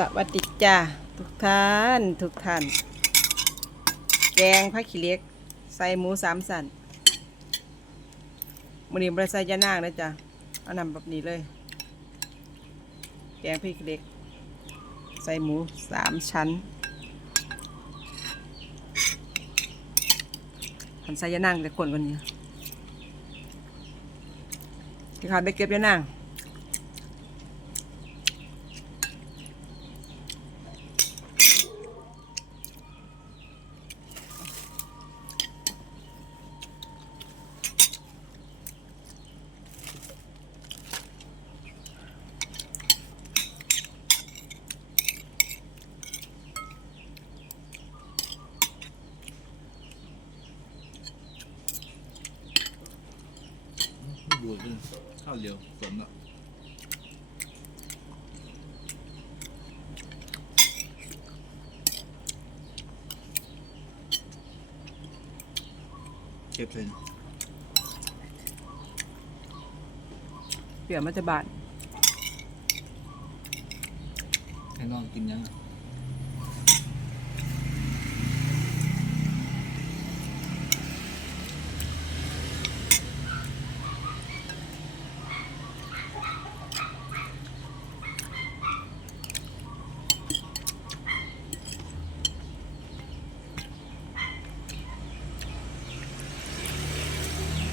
สวัสดีจ้าทุกท่านทุกท่าน แกงผักขี้เล็ก ใส่หมูสามสันมันนี้บริใส่ยานางนะจ๊ะเอานำแบบนี้เลย แกงพริกเล็ก ใส่หมูสามชั้นหันใส่ยานางแต่คนคนนี้ที่เขาได้เก็บยานาง บูดขึ้นข้าวเดียวสมแล้วเก็บเลยเปลี่ยนมาจะบาทให้นอนกินยังอะ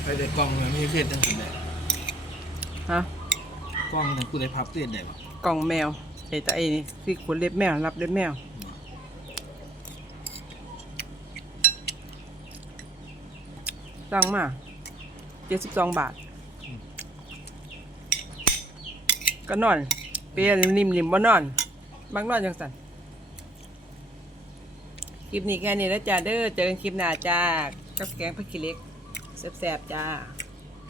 ไปแต่กล้องมันไม่เส้นทั้งคนเลยฮะกล้องทั้งกูได้พับเส้นได้ปะกล่องแมวไอ้ตาไอ้นี่คือขนเล็บแมวรับเล็บแมวสั่งมาเจ็ดสิบสองบาท ก็นอน เปียนิ่มๆบ่นอนบางนอนจังสันคลิปนี้แค่นี้แล้วจ้าเด้อเจอกันคลิปหน้าจ้ากับแกงผักขี้เหล็ก แซ่บๆจ้า